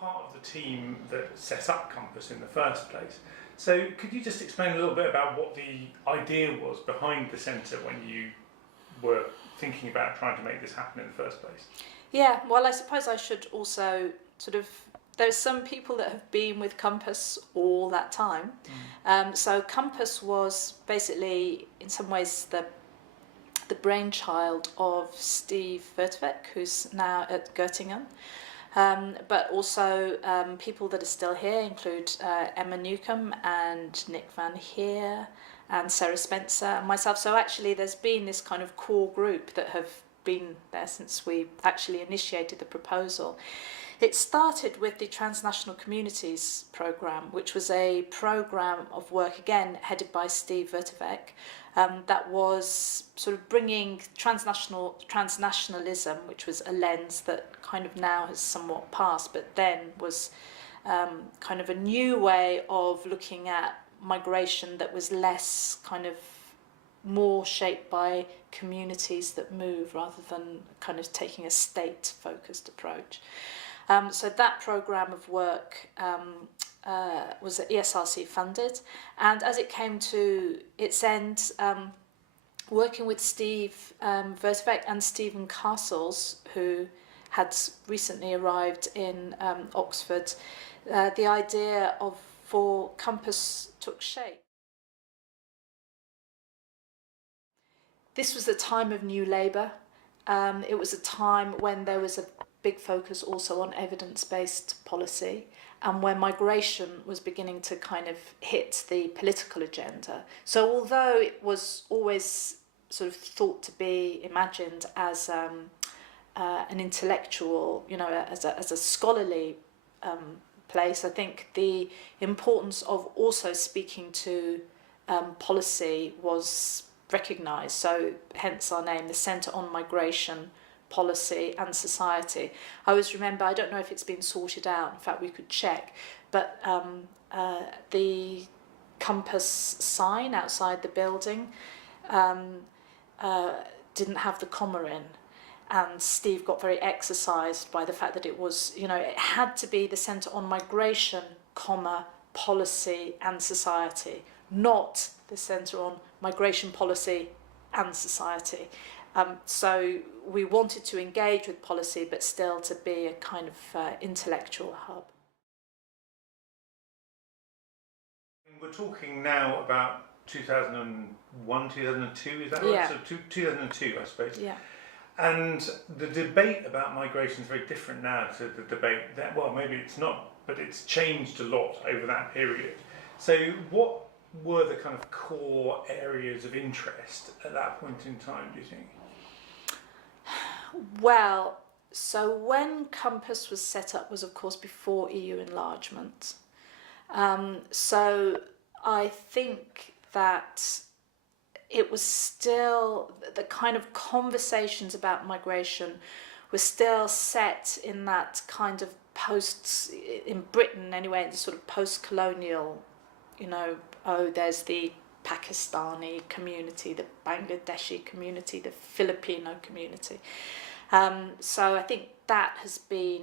part of the team that set up COMPAS in the first place. So could you just explain a little bit about what the idea was behind the centre when you were thinking about trying to make this happen in the first place? Yeah, well, I suppose I should also sort of, there's some people that have been with COMPAS all that time. So COMPAS was basically, in some ways, the brainchild of Steve Vertevek, who's now at Göttingen. But also people that are still here include Emma Newcomb and Nick Van Heer and Sarah Spencer and myself. So actually there's been this kind of core group that have been there since we actually initiated the proposal. It started with the Transnational Communities Programme, which was a programme of work, again, headed by Steve Vertevek, that was sort of bringing transnationalism, which was a lens that kind of now has somewhat passed, but then was kind of a new way of looking at migration that was less kind of more shaped by communities that move rather than kind of taking a state-focused approach. So that programme of work was ESRC funded, and as it came to its end, working with Steve Vertevek and Stephen Castles, who had recently arrived in Oxford, the idea for COMPAS took shape. This was a time of new labour. It was a time when there was a big focus also on evidence-based policy, and where migration was beginning to kind of hit the political agenda. So although it was always sort of thought to be imagined as an intellectual, you know, as a scholarly place, I think the importance of also speaking to policy was recognised. So hence our name, the Centre on Migration, Policy and Society. I always remember, I don't know if it's been sorted out, in fact we could check, but the COMPAS sign outside the building didn't have the comma in, and Steve got very exercised by the fact that it was, you know, it had to be the Centre on Migration, comma, Policy and Society, not the Centre on Migration, Policy and Society. So we wanted to engage with policy, but still to be a kind of intellectual hub. We're talking now about 2001, 2002, is that right? Yeah. So 2002, I suppose. Yeah. And the debate about migration is very different now to the debate that, well, maybe it's not, but it's changed a lot over that period. So what were the kind of core areas of interest at that point in time, do you think? Well, so when COMPAS was set up was, of course, before EU enlargement. So I think that it was still, the kind of conversations about migration were still set in that kind of in Britain anyway, the sort of post-colonial, you know, oh, there's the Pakistani community, the Bangladeshi community, the Filipino community. So I think that's been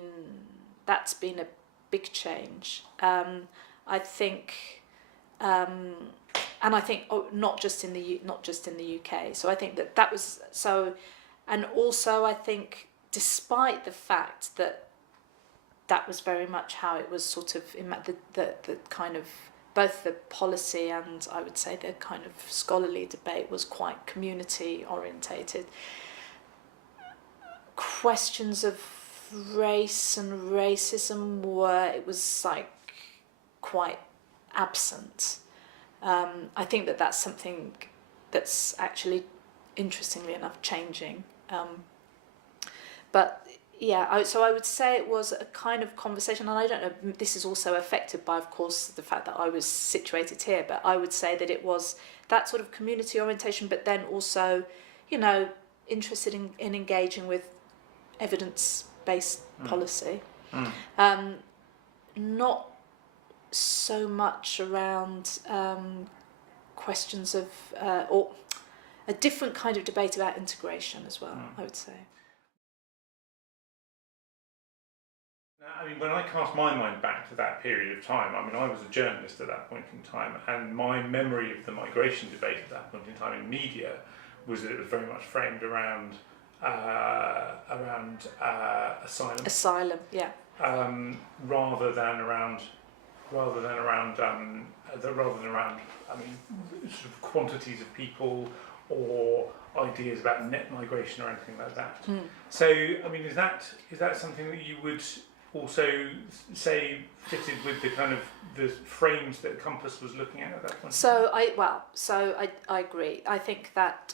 a big change. I think, and I think not just in the UK. So I think that was so, and also I think despite the fact that was very much how it was sort of the kind of both the policy and I would say the kind of scholarly debate was quite community orientated. Questions of race and racism it was like quite absent. I think that's something that's actually, interestingly enough, changing. But yeah, so I would say it was a kind of conversation, and I don't know, this is also affected by, of course, the fact that I was situated here, but I would say that it was that sort of community orientation, but then also, you know, interested in engaging with evidence-based policy. Not so much around questions of, or a different kind of debate about integration as well, I would say. I mean, when I cast my mind back to that period of time, I mean, I was a journalist at that point in time, and my memory of the migration debate at that point in time in media was that it was very much framed around asylum, yeah. rather than around, I mean, sort of quantities of people or ideas about net migration or anything like that. So, I mean, is that something that you would also say fitted with the kind of the frames that COMPAS was looking at that point? So I agree. I think that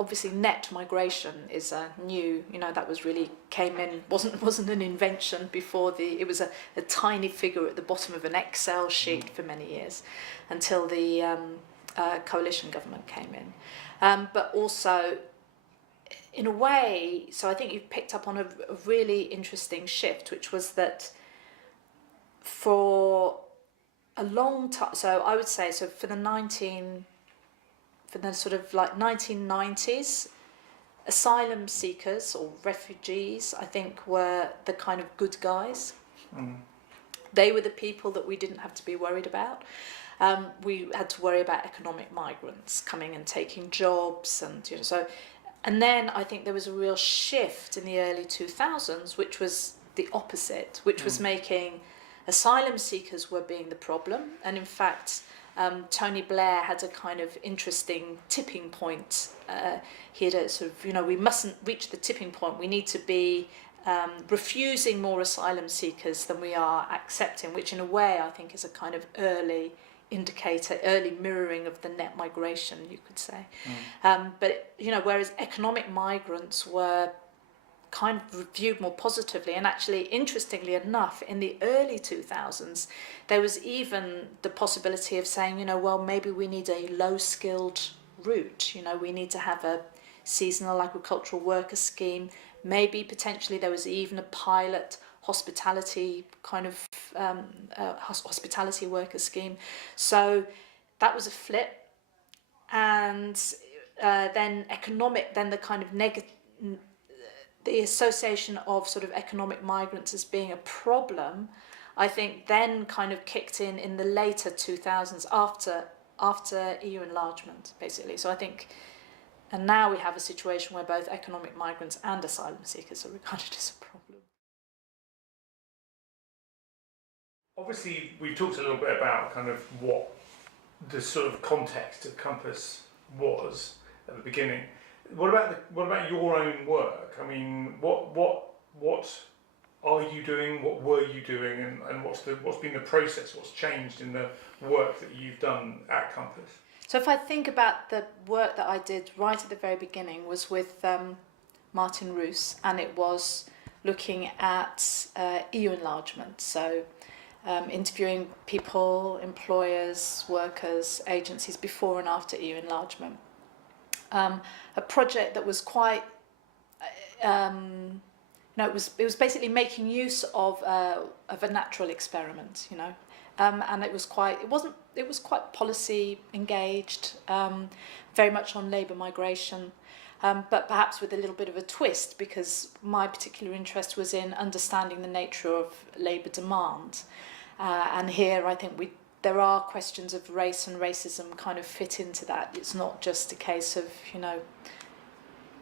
obviously net migration is a new, that was really came in, wasn't an invention before it was a tiny figure at the bottom of an Excel sheet for many years until the coalition government came in. But also, in a way, so I think you've picked up on a really interesting shift, which was that for a long time, so I would say, so for the sort of like 1990s, asylum seekers or refugees, I think, were the kind of good guys. They were the people that we didn't have to be worried about. We had to worry about economic migrants coming and taking jobs, and then I think there was a real shift in the early 2000s, which was the opposite, which was making asylum seekers were being the problem. And in fact, Tony Blair had a kind of interesting tipping point. He had a sort of, we mustn't reach the tipping point. We need to be refusing more asylum seekers than we are accepting, which in a way I think is a kind of early indicator, early mirroring of the net migration, you could say. But, whereas economic migrants were kind of viewed more positively, and actually, interestingly enough, in the early 2000s, there was even the possibility of saying, well, maybe we need a low-skilled route, we need to have a seasonal agricultural worker scheme, maybe potentially there was even a pilot hospitality kind of hospitality worker scheme. So that was a flip, and then the kind of the association of sort of economic migrants as being a problem, I think then kind of kicked in the later 2000s after EU enlargement, basically. So I think, and now we have a situation where both economic migrants and asylum seekers are regarded as a problem. Obviously, we've talked a little bit about kind of what the sort of context of COMPAS was at the beginning. What about your own work? I mean, what are you doing? What were you doing? And what's been the process? What's changed in the work that you've done at COMPAS? So if I think about the work that I did right at the very beginning was with Martin Roos, and it was looking at EU enlargement. So interviewing people, employers, workers, agencies before and after EU enlargement. A project that was quite, it was basically making use of a natural experiment, and it was quite policy engaged, very much on labour migration, but perhaps with a little bit of a twist, because my particular interest was in understanding the nature of labour demand, and here I think there are questions of race and racism kind of fit into that. It's not just a case of,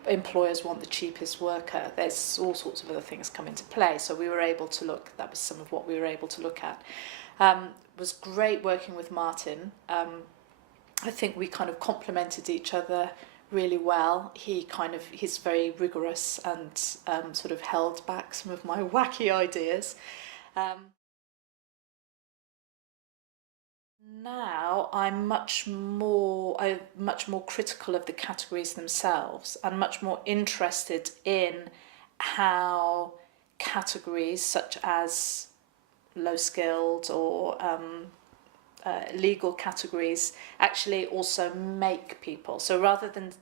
employers want the cheapest worker. There's all sorts of other things come into play. So we were able to that was some of what we were able to look at. It was great working with Martin. I think we kind of complemented each other really well. He's very rigorous and sort of held back some of my wacky ideas. Now I'm much more critical of the categories themselves, and much more interested in how categories such as low-skilled or legal categories actually also make people. So rather than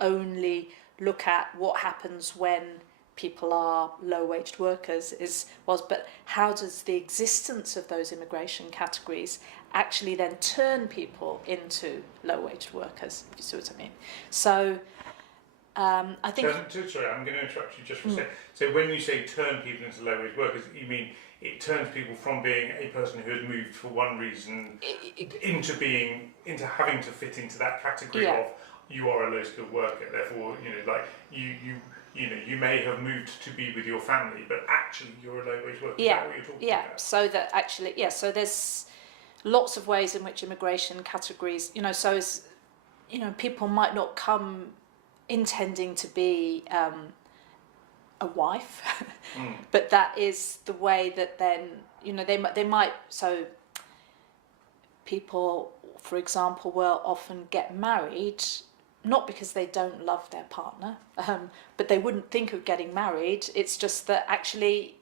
only look at what happens when people are low-waged workers, but how does the existence of those immigration categories actually then turn people into low-waged workers, if you see what I mean. So I think. Sorry, I'm going to interrupt you just for a second. So when you say turn people into low-wage workers, you mean it turns people from being a person who has moved for one reason into having to fit into that category of you are a low-skilled worker. Therefore, like you may have moved to be with your family, but actually you're a low-wage worker. Is that what you're talking about? So that actually, so there's lots of ways in which immigration categories, so as people might not come intending to be a wife, but that is the way that then they might. So people, for example, will often get married not because they don't love their partner, but they wouldn't think of getting married. It's just that actually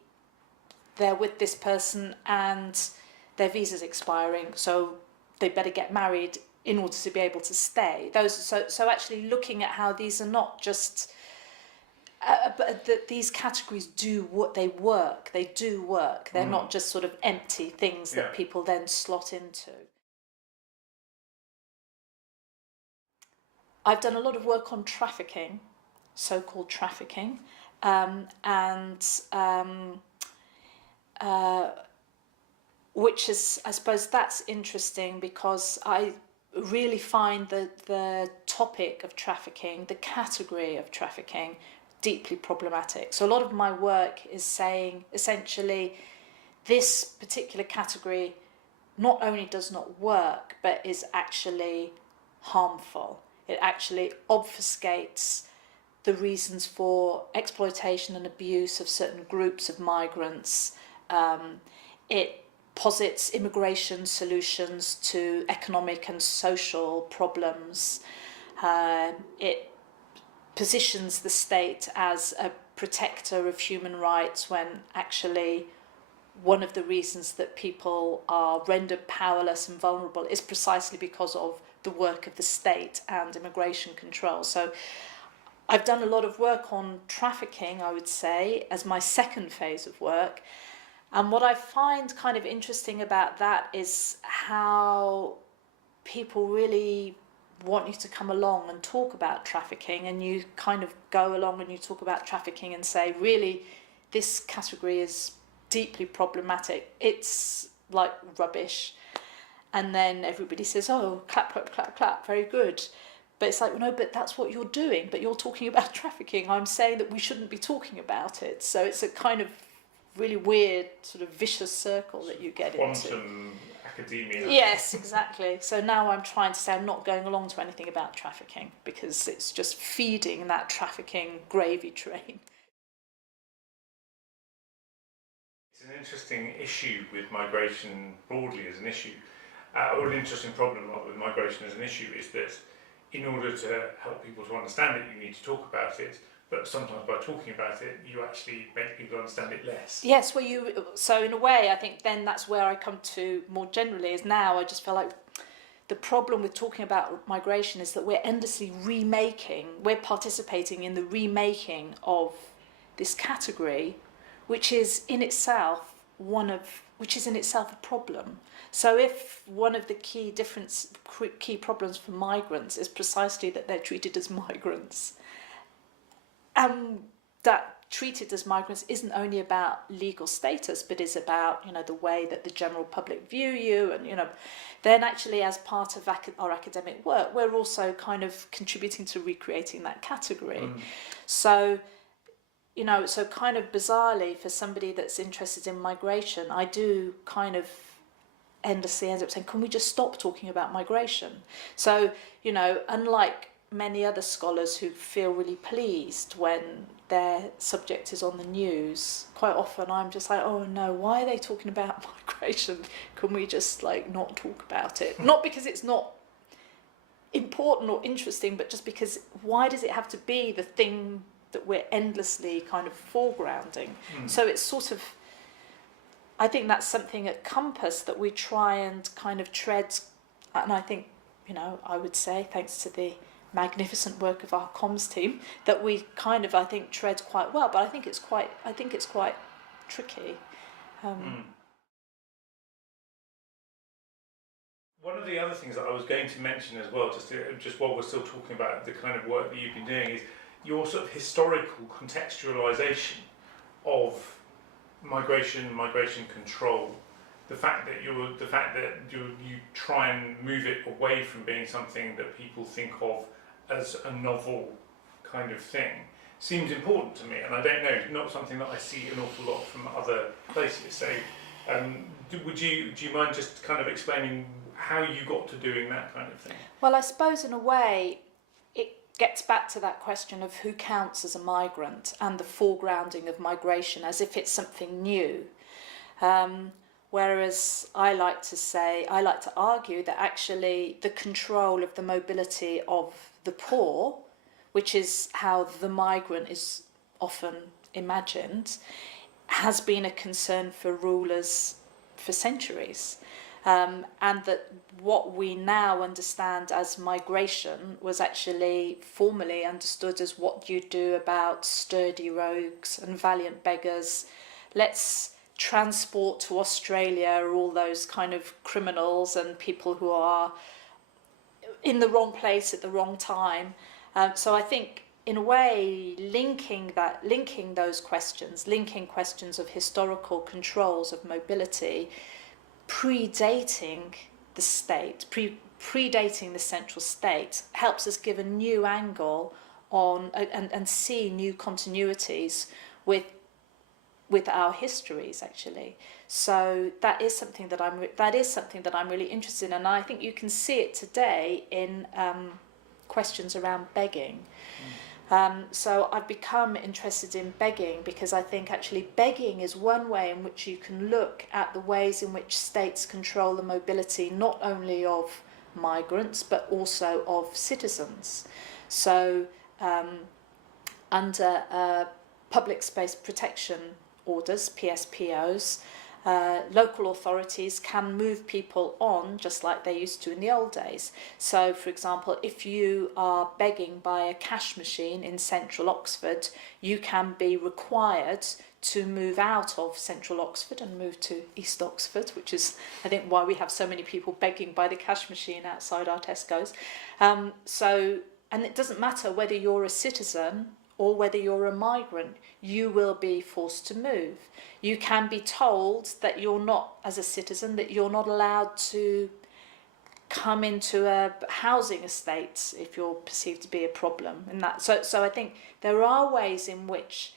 they're with this person and their visa's expiring, so they better get married in order to be able to stay. So actually looking at how these are not just, but that these categories do what they work. They do work. They're not just sort of empty things that people then slot into. I've done a lot of work on trafficking, so-called trafficking, which is, I suppose that's interesting because I really find the topic of trafficking, the category of trafficking, deeply problematic. So a lot of my work is saying essentially this particular category not only does not work, but is actually harmful. It actually obfuscates the reasons for exploitation and abuse of certain groups of migrants. It posits immigration solutions to economic and social problems. It positions the state as a protector of human rights when actually one of the reasons that people are rendered powerless and vulnerable is precisely because of the work of the state and immigration control. So I've done a lot of work on trafficking, I would say, as my second phase of work. And what I find kind of interesting about that is how people really want you to come along and talk about trafficking, and you kind of go along and you talk about trafficking and say, really, this category is deeply problematic. It's like rubbish. And then everybody says, oh, clap, clap, clap, clap, very good. But it's like, well, no, but that's what you're doing. But you're talking about trafficking. I'm saying that we shouldn't be talking about it. So it's a kind of really weird sort of vicious circle that you get into. Quantum academia. Yes, exactly. So now I'm trying to say I'm not going along to anything about trafficking because it's just feeding that trafficking gravy train. It's an interesting issue with migration broadly as an issue. Or an interesting problem with migration as an issue is that in order to help people to understand it, you need to talk about it. But sometimes by talking about it, you actually make people understand it less. Yes, so in a way, I think then that's where I come to more generally, is now I just feel like the problem with talking about migration is that we're endlessly we're participating in the remaking of this category, which is in itself a problem. So if one of the key problems for migrants is precisely that they're treated as migrants, that treated as migrants isn't only about legal status, but is about the way that the general public view you, and then actually as part of our academic work, we're also kind of contributing to recreating that category. So so kind of bizarrely for somebody that's interested in migration, I do kind of endlessly end up saying, can we just stop talking about migration? So unlike many other scholars who feel really pleased when their subject is on the news, quite often I'm just like, oh no, why are they talking about migration? Can we just not talk about it? Not because it's not important or interesting, but just because why does it have to be the thing that we're endlessly kind of foregrounding? So it's sort of, I think that's something at COMPAS that we try and kind of tread, and I think I would say thanks to the magnificent work of our comms team that we kind of, I think, tread quite well, but I think it's quite tricky. One of the other things that I was going to mention as well, just while we're still talking about the kind of work that you've been doing, your sort of historical contextualisation of migration control, the fact that you try and move it away from being something that people think of as a novel kind of thing, seems important to me. And I don't know, not something that I see an awful lot from other places. So do you mind just kind of explaining how you got to doing that kind of thing? Well, I suppose in a way it gets back to that question of who counts as a migrant and the foregrounding of migration as if it's something new. Whereas I like to argue that actually the control of the mobility of the poor, which is how the migrant is often imagined, has been a concern for rulers for centuries. And that what we now understand as migration was actually formerly understood as what you do about sturdy rogues and valiant beggars. Let's transport to Australia all those kind of criminals and people who are in the wrong place at the wrong time. So I think, in a way, linking questions of historical controls of mobility, predating the state, predating the central state, helps us give a new angle on and see new continuities with our histories, actually. So that is something that I'm really interested in, and I think you can see it today in questions around begging. So I've become interested in begging because I think actually begging is one way in which you can look at the ways in which states control the mobility not only of migrants but also of citizens. So under public space protection orders, PSPOs, local authorities can move people on just like they used to in the old days. So, for example, if you are begging by a cash machine in central Oxford, you can be required to move out of central Oxford and move to East Oxford, which is, I think, why we have so many people begging by the cash machine outside our Tesco's. And it doesn't matter whether you're a citizen or whether you're a migrant, you will be forced to move. You can be told that you're not, as a citizen, that you're not allowed to come into a housing estate if you're perceived to be a problem. And that, so I think there are ways in which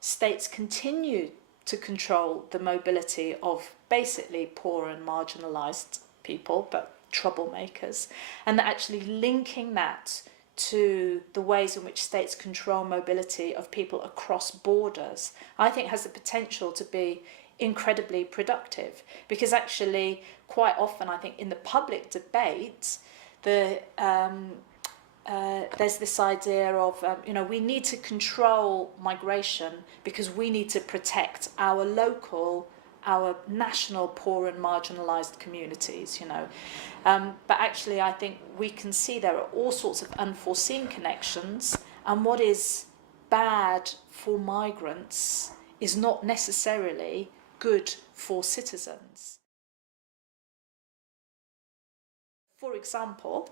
states continue to control the mobility of basically poor and marginalised people, but troublemakers, and that actually linking that to the ways in which states control mobility of people across borders, I think has the potential to be incredibly productive. Because actually, quite often, I think in the public debate, there's this idea of, we need to control migration because we need to protect our national poor and marginalised communities, But actually, I think we can see there are all sorts of unforeseen connections, and what is bad for migrants is not necessarily good for citizens. For example,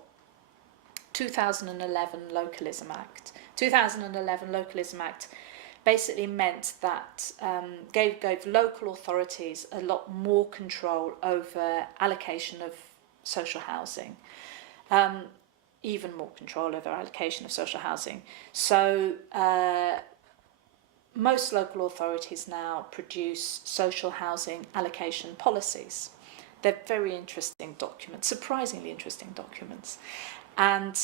2011 Localism Act. 2011 Localism Act basically meant that gave local authorities a lot more control over allocation of social housing, even more control over allocation of social housing. So most local authorities now produce social housing allocation policies. They're very interesting documents, surprisingly interesting documents. And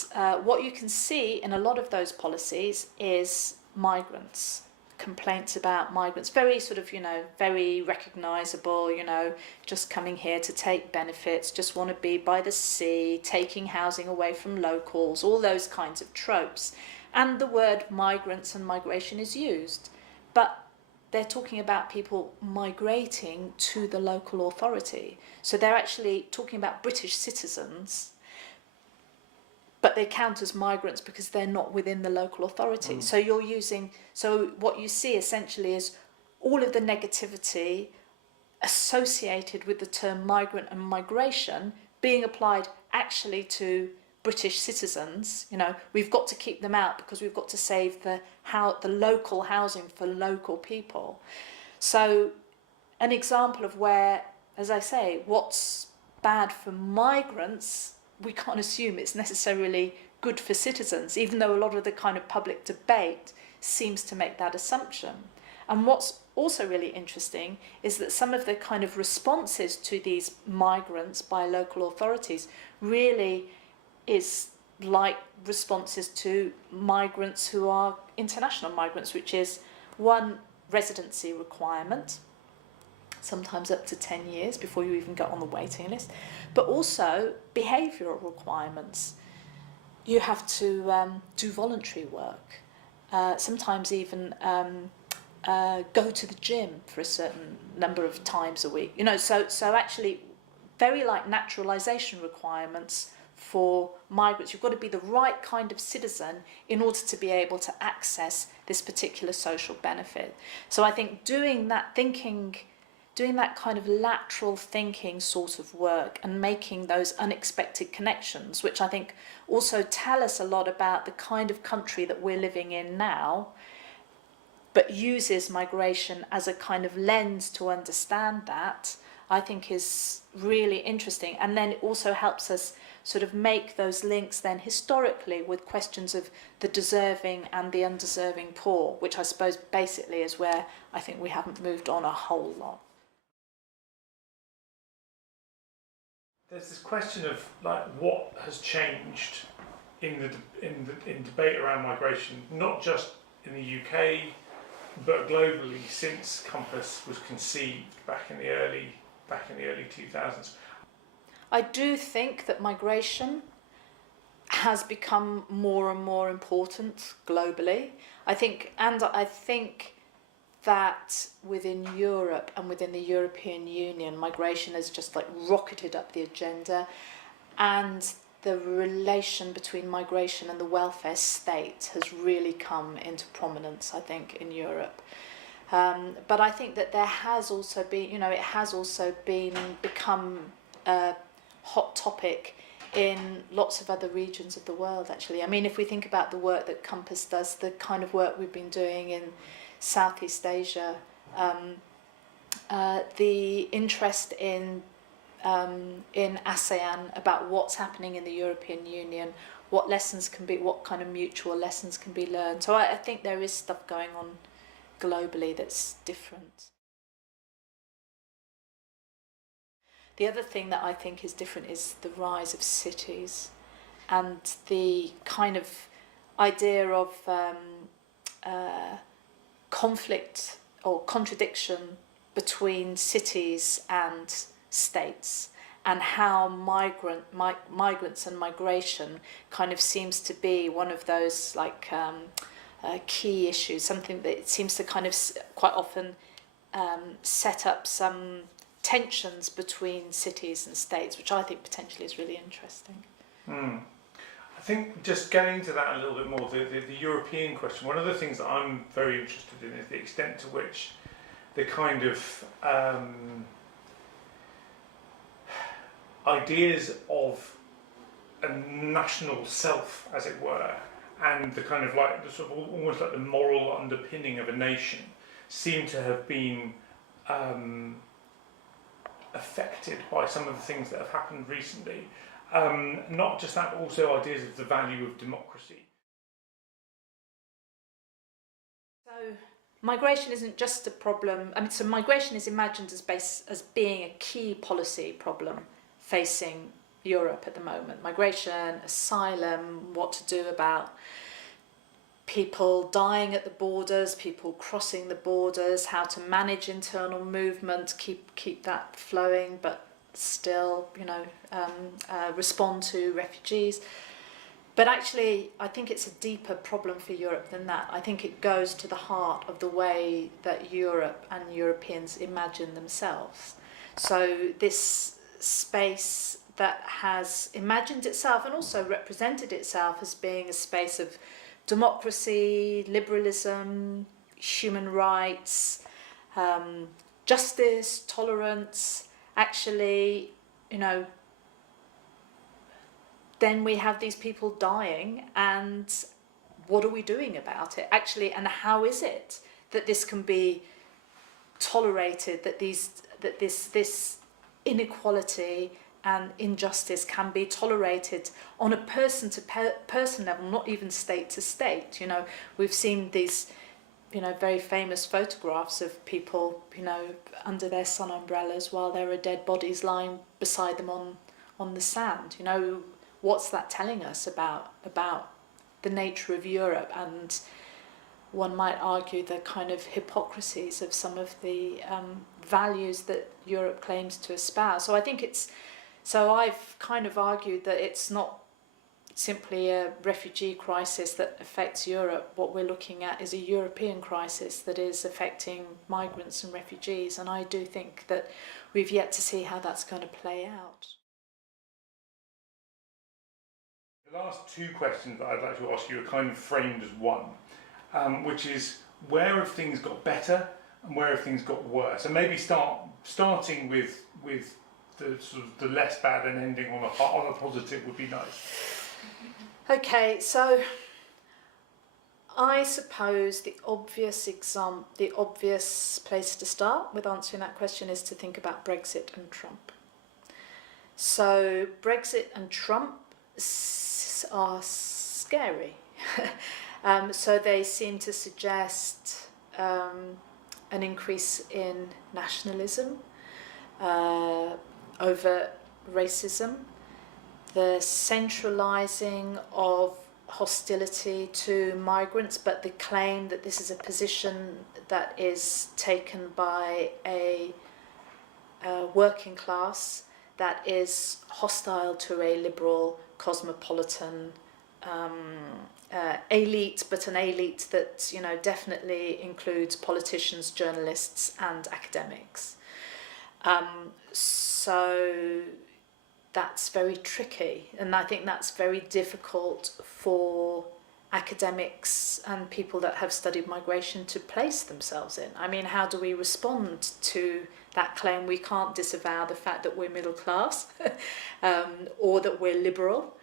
what you can see in a lot of those policies is migrants, complaints about migrants, very sort of, very recognisable, just coming here to take benefits, just want to be by the sea, taking housing away from locals, all those kinds of tropes. And the word migrants and migration is used. But they're talking about people migrating to the local authority. So they're actually talking about British citizens, but they count as migrants because they're not within the local authority. So so what you see essentially is all of the negativity associated with the term migrant and migration being applied actually to British citizens, we've got to keep them out because we've got to save the local housing for local people. So an example of where, as I say, what's bad for migrants, we can't assume it's necessarily good for citizens, even though a lot of the kind of public debate seems to make that assumption. And what's also really interesting is that some of the kind of responses to these migrants by local authorities really is like responses to migrants who are international migrants, which is one, residency requirement, sometimes up to 10 years before you even get on the waiting list, but also behavioural requirements. You have to do voluntary work, sometimes even go to the gym for a certain number of times a week. So actually very like naturalisation requirements for migrants. You've got to be the right kind of citizen in order to be able to access this particular social benefit. So I think doing that kind of lateral thinking sort of work and making those unexpected connections, which I think also tell us a lot about the kind of country that we're living in now, but uses migration as a kind of lens to understand that, I think is really interesting. And then it also helps us sort of make those links then historically with questions of the deserving and the undeserving poor, which I suppose basically is where I think we haven't moved on a whole lot. There's this question of like what has changed in debate around migration, not just in the UK, but globally since COMPAS was conceived back in the early 2000s. I do think that migration has become more and more important globally. I think that within Europe and within the European Union, migration has just like rocketed up the agenda, and the relation between migration and the welfare state has really come into prominence, I think, in Europe. But I think that there has also been, it has also become a hot topic in lots of other regions of the world, actually. I mean, if we think about the work that COMPAS does, the kind of work we've been doing in Southeast Asia, the interest in ASEAN about what's happening in the European Union, what kind of mutual lessons can be learned. So I think there is stuff going on globally that's different. The other thing that I think is different is the rise of cities and the kind of idea of conflict or contradiction between cities and states, and how migrants and migration kind of seems to be one of those key issues, something that seems to kind of quite often set up some tensions between cities and states, which I think potentially is really interesting. I think just getting to that a little bit more, the European question, one of the things that I'm very interested in is the extent to which the kind of ideas of a national self, as it were, and the kind of like the sort of almost like the moral underpinning of a nation seem to have been affected by some of the things that have happened recently. Not just that, but also ideas of the value of democracy. So migration isn't just a problem. I mean, so migration is imagined as being a key policy problem facing Europe at the moment. Migration, asylum, what to do about people dying at the borders, people crossing the borders, how to manage internal movement, keep that flowing, but still, respond to refugees. But actually, I think it's a deeper problem for Europe than that. I think it goes to the heart of the way that Europe and Europeans imagine themselves. So this space that has imagined itself and also represented itself as being a space of democracy, liberalism, human rights, justice, tolerance, actually, then we have these people dying, and what are we doing about it actually, and how is it that this can be tolerated, that this inequality and injustice can be tolerated on a person to person level, not even state to state. You know, we've seen these, you know, very famous photographs of people, you know, under their sun umbrellas while there are dead bodies lying beside them on the sand. You know, what's that telling us about the nature of Europe, and one might argue the kind of hypocrisies of some of the values that Europe claims to espouse. So I've kind of argued that it's not simply a refugee crisis that affects Europe. What we're looking at is a European crisis that is affecting migrants and refugees, and I do think that we've yet to see how that's going to play out. The last two questions that I'd like to ask you are kind of framed as one, which is, where have things got better and where have things got worse? And maybe starting with the sort of the less bad and ending on a positive would be nice. Okay, so I suppose the obvious place to start with answering that question is to think about Brexit and Trump. So Brexit and Trump are scary. So they seem to suggest an increase in nationalism, overt racism, the centralising of hostility to migrants, but the claim that this is a position that is taken by a working class that is hostile to a liberal, cosmopolitan elite, but an elite that, you know, definitely includes politicians, journalists, and academics. So that's very tricky, and I think that's very difficult for academics and people that have studied migration to place themselves in. I mean, how do we respond to that claim? We can't disavow the fact that we're middle class or that we're liberal.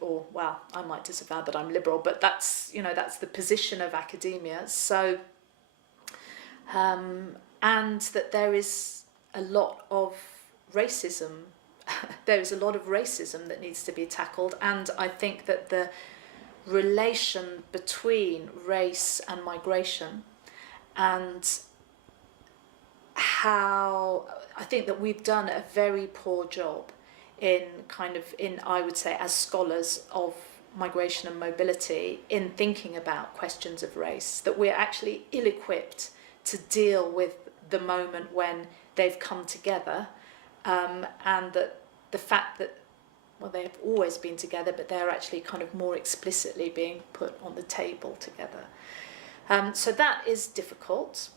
Or, well, I might disavow that I'm liberal, but that's, you know, that's the position of academia. So, and that there is a lot of racism. There is a lot of racism that needs to be tackled, and I think that the relation between race and migration, and how I think that we've done a very poor job in I would say, as scholars of migration and mobility, in thinking about questions of race, that we're actually ill-equipped to deal with the moment when they've come together, and that the fact that, well, they've always been together, but they're actually kind of more explicitly being put on the table together. So that is difficult.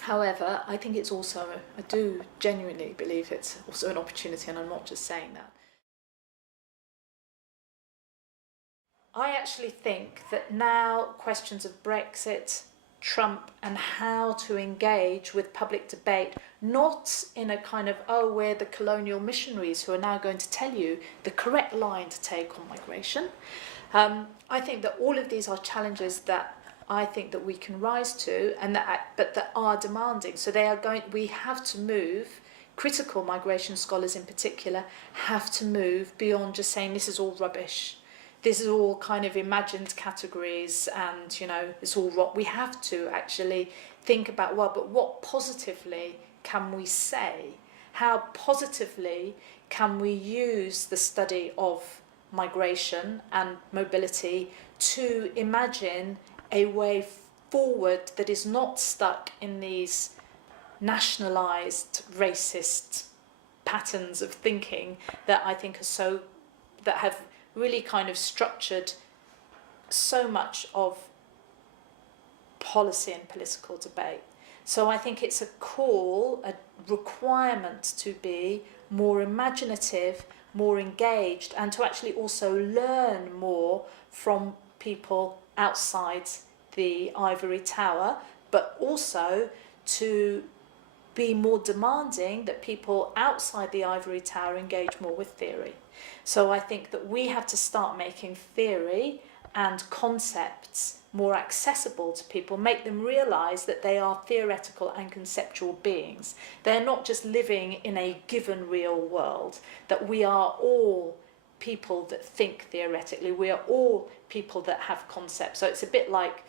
However, I think it's also, I do genuinely believe it's also an opportunity, and I'm not just saying that. I actually think that now questions of Brexit, Trump, and how to engage with public debate, not in a kind of, oh, we're the colonial missionaries who are now going to tell you the correct line to take on migration. I think that all of these are challenges that I think that we can rise to, and but that are demanding. So we have to move, critical migration scholars in particular, have to move beyond just saying this is all rubbish. This is all kind of imagined categories, and, you know, it's all rot. We have to actually think about, well, but what positively can we say? How positively can we use the study of migration and mobility to imagine a way forward that is not stuck in these nationalised racist patterns of thinking that I think are that have really kind of structured so much of policy and political debate. So I think it's a requirement to be more imaginative, more engaged, and to actually also learn more from people outside the ivory tower, but also to be more demanding that people outside the ivory tower engage more with theory. So I think that we have to start making theory and concepts more accessible to people, make them realise that they are theoretical and conceptual beings. They're not just living in a given real world, that we are all people that think theoretically, we are all people that have concepts. So it's a bit like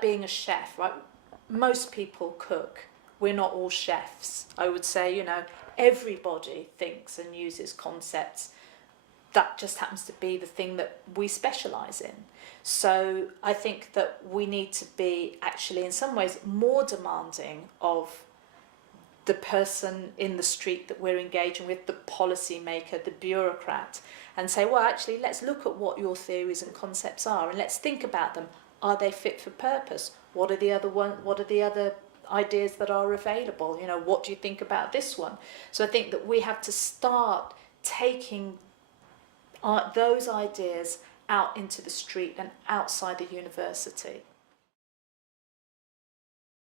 being a chef, right? Most people cook. We're not all chefs. I would say, everybody thinks and uses concepts. That just happens to be the thing that we specialise in. So I think that we need to be actually in some ways more demanding of the person in the street that we're engaging with, the policy maker, the bureaucrat, and say, well, actually, let's look at what your theories and concepts are, and let's think about them. Are they fit for purpose? What are the other ideas that are available? What do you think about this one? So I think that we have to start taking those ideas out into the street and outside the university.